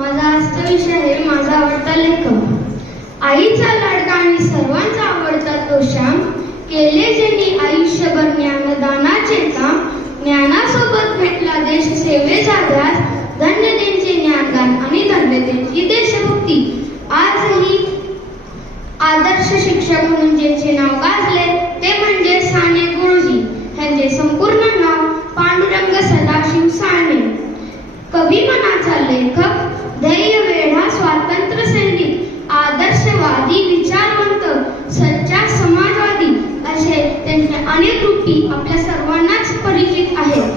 माझा आजचा विषय आहे माझा आवडता लेखक. आईचा लाडका आणि सर्वांचा आवडता तो श्याम केले ज्यांनी आयुष्यभर ज्ञानदानाचे काम ज्ञानासोबत भेटला देश सेवेचा ध्यास धन्य त्यांचे ज्ञानदान आणि धन्य त्यांची देशभक्ती. आजही आदर्श शिक्षक म्हणून ज्यांचे नाव गाजले ते म्हणजे साने गुरुजी. यांचे संपूर्ण नाव पांडुरंग सदाशिव साने. कवी मनाचा लेखक धैर्य वेढा स्वातंत्र्य सैनिक आदर्शवादी विचारवंत सच्चा समाजवादी असे त्यांचे अनेक रूपी आपल्या सर्वांनाच परिचित आहेत.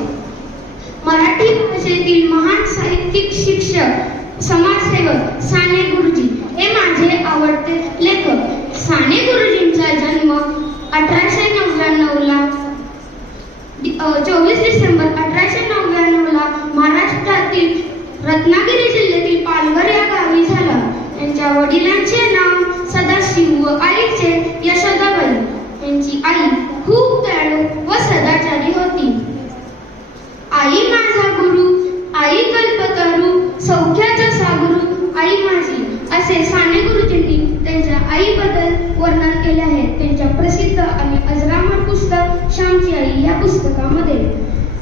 मराठी भाषेतील महान साहित्यिक शिक्षक समाजसेवक साने गुरुजी हे माझे आवडते लेखक. साने गुरुजींचा जन्म अठराशे नव्याण्णवला चोवीस डिसेंबर अठराशे नव्याण्णवला महाराष्ट्रातील रत्नागिरी जिल्ह्यात पालघर या गावी झाला. त्यांच्या वडिलांचे नाव सदाशिव व आईचे यशोदाबाई. त्यांची आई खूप दयाळू व सदाचारी होती. आई माझा गुरु आई कल्पतरू सौख्याचा सागुरु आई माझी असे साने गुरुजींनी त्यांच्या आईबद्दल वर्णन केले आहे. त्यांच्या प्रसिद्ध आणि अजरामर पुस्तक श्यामची आई या पुस्तकामध्ये.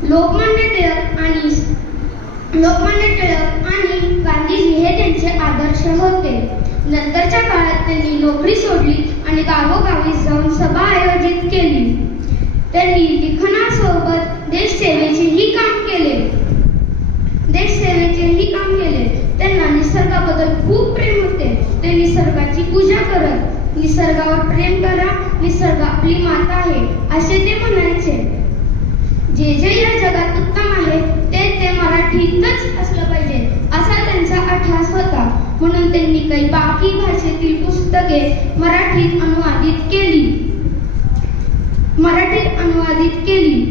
लोकमान्य टिळक आणि लोकमान्य टिळक आणि गांधीजी हे त्यांचे आदर्श होते. नंतरच्या काळात त्यांनी नोकरी सोडली आणि गावोगावी जाऊन सभा आयोजित केली. त्यांनी लिखाणासोबत देशसेवेचेही काम केले. देशसेवेचेही काम केले. त्यांना निसर्गाबद्दल खूप प्रेम होते. ते निसर्गाची पूजा करत निसर्गावर प्रेम करा निसर्ग आपली माता आहे असे ते म्हणायचे. जे जे या जगात उत्तम आहे ते ते मराठीतच असलं पाहिजे. असा त्यांचा अठास होता. म्हणून त्यांनी काही बाकी भाषेतील पुस्तके मराठीत अनुवादित केली. मराठीत अनुवादित केली.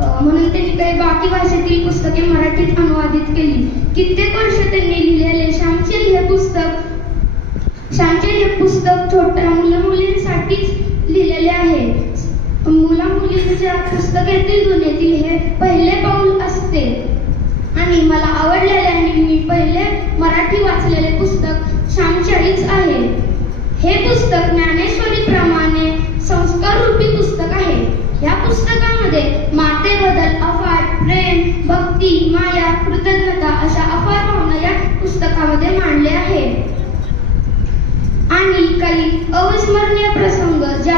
म्हणून त्यांनी काही बाकी भाषेतील पुस्तके मराठीत अनुवादित केली. कित्येक वर्ष त्यांनी लिहिलेले श्यामचे हे पुस्तक श्यामचे हे पुस्तक छोट्या मुलं मुलींसाठीच मुला मुलींच्या पुस्तकातील दुनियेतील हे पहिले पाऊल असते. आणि मला आवडलेले आणि मी पहिले मराठी वाचलेले पुस्तक श्यामचाळीच आहे. हे पुस्तक ज्ञानेश्वरी प्रमाणे संस्कार रूपी पुस्तक आहे. या पुस्तकामध्ये मातेबद्दल अफाट प्रेम भक्ती माया कृतज्ञता अशा अफाट भावना या पुस्तकामध्ये मांडले आहे आणि काही अविस्मरणीय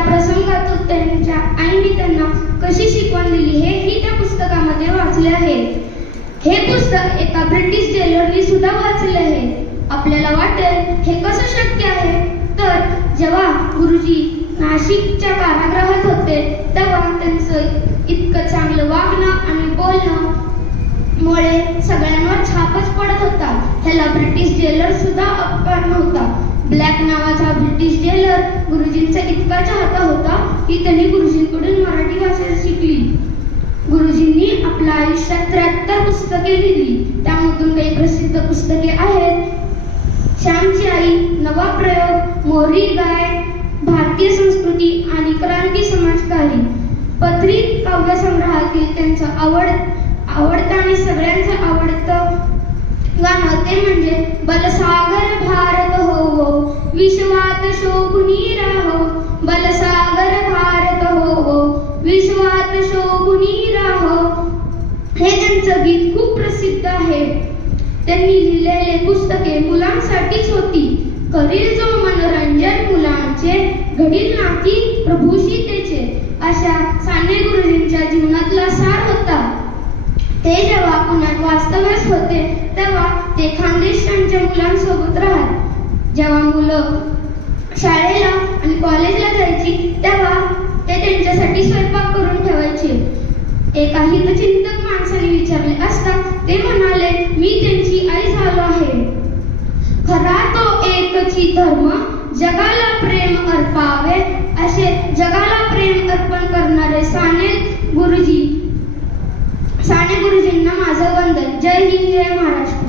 प्रसंगातून त्यांच्या आईने त्यांना कशी शिकवण दिली हेही त्या पुस्तकामध्ये वाचले आहे. हे पुस्तक एका ब्रिटिश जेलरनी सुद्धा वाचले आहे. आपल्याला वाटेल हे कसं शक्य आहे? तर जेव्हा गुरुजी नाशिकच्या कारागृहात होते तेव्हा त्यांचं इतकं चांगलं वागणं आणि बोलणं मुळे सगळ्यांवर छापच पडत होता. ह्याला ब्रिटिश जेलर सुद्धा अपमान नव्हता. ब्लॅक नावाचा ब्रिटिश जेलर गुरुजींचा इतका चाहता होता की त्यांनी गुरुजींकडून मराठी भाषा शिकली. गुरुजींनी आपल्या आयुष्यात त्र्याहत्तर पुस्तके लिहिली. त्यामधून काही प्रसिद्ध पुस्तके आहेत. श्यामची आई नवा प्रयोग मोरी गाय भारतीय संस्कृती आणि क्रांती समाजकारी. पत्री काव्य संग्रहातील त्यांचं आवड आवडतं आणि सगळ्यांचं आवडतं गाणं ते म्हणजे बलसागर विश्वात शोभुनी राहो बलसागर भारत हो विश्वात शोभुनी राहो हे त्यांचं गीत खूप प्रसिद्ध आहे त्यांनी लिहिलेले पुस्तके मुलांसाठीच होती. करील जो मनोरंजन मुलांचे घडील नाती प्रभूशी त्याचे अशा साने गुरुजींच्या जीवनातला सार होता. ते जेव्हा पुण्यात वास्तव्यास होते तेव्हा ते खानदेशांच्या मुलांसोबत राहत. जेव्हा मुलं शाळेला आणि कॉलेजला जायची तेव्हा ते त्यांच्यासाठी स्वयंपाक करून ठेवायचे. एका हितचिंतक माणसाने विचारले असता ते म्हणाले मी त्यांची आई झालो आहे. खरा तो एकची धर्म जगाला प्रेम अर्पावे असे जगाला प्रेम अर्पण करणारे साने गुरुजी साने गुरुजींना माझं वंदन. जय हिंद जय महाराष्ट्र.